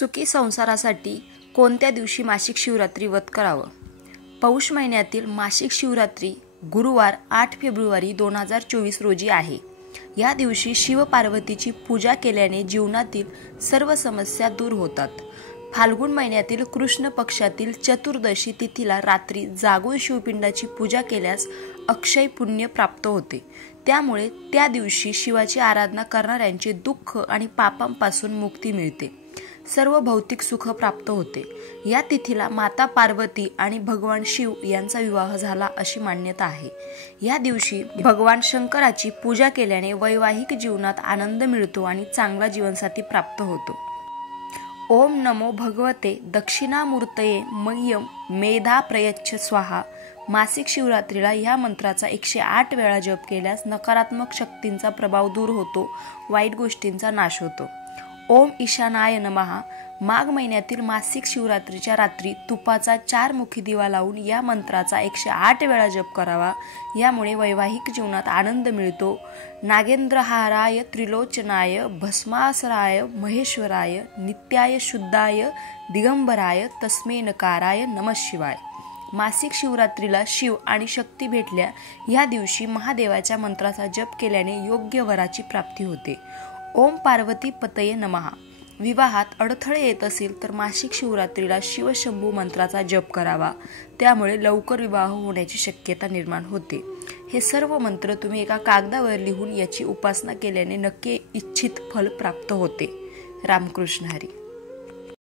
सुखी संसारासाठी कोणत्या दिवशी मासिक शिवरात्री व्रत करावं? पौष महिन्यातील मासिक शिवरात्री गुरुवार 8 फेब्रुवारी 2024 रोजी आहे. या दिवशी शिव पार्वतीची पूजा केल्याने जीवनातील सर्व समस्या दूर होतात. फाल्गुन महिन्यातील कृष्ण पक्षातील चतुर्दशी तिथीला रात्री जागून शिवपिंडाची पूजा केल्यास अक्षय पुण्य प्राप्त होते. त्यामुळे त्या दिवशी शिवाची आराधना करणाऱ्यांचे दुःख आणि पापांपासून मुक्ती मिळते. सर्व भौतिक सुख प्राप्त होते. या तिथीला माता पार्वती आणि भगवान शिव यांचा विवाह झाला अशी मान्यता आहे. या दिवशी भगवान शंकराची पूजा केल्याने वैवाहिक जीवनात आनंद मिळतो आणि चांगला जीवनसाथी प्राप्त होतो. ओम नमो भगवते दक्षिणामूर्तये मह्यम मेधा प्रयच्छ स्वाहा. मासिक शिवरात्रीला या मंत्राचा 108 वेळा जप केल्यास नकारात्मक शक्तींचा प्रभाव दूर होतो, वाईट गोष्टींचा नाश होतो. ओम ईशानाय नमः. माघ महिन्यातील मासिक शिवरात्रीच्या रात्री तुपाचा 4 मुखी दिवा लावून या मंत्राचा 108 वेळा जप करावा. यामुळे वैवाहिक जीवनात आनंद मिळतो. नागेंद्रहाराय त्रिलोचनाय भस्मासराय महेश्वराय नित्याय शुद्धाय दिगंबराय तस्मै नकाराय नमः शिवाय. मासिक शिवरात्रीला शिव आणि शक्ती भेटल्या. या दिवशी महादेवाच्या मंत्राचा जप केल्याने योग्य वराची प्राप्ती होते. ओम पार्वती पतये नमः. विवाहात अडथळे येत असेल तर मासिक शिवरात्रीला शिवशंभू मंत्राचा जप करावा. त्यामुळे लवकर विवाह होण्याची शक्यता निर्माण होते. हे सर्व मंत्र तुम्ही एका कागदावर लिहून याची उपासना केल्याने नक्की इच्छित फल प्राप्त होते. रामकृष्ण हरी.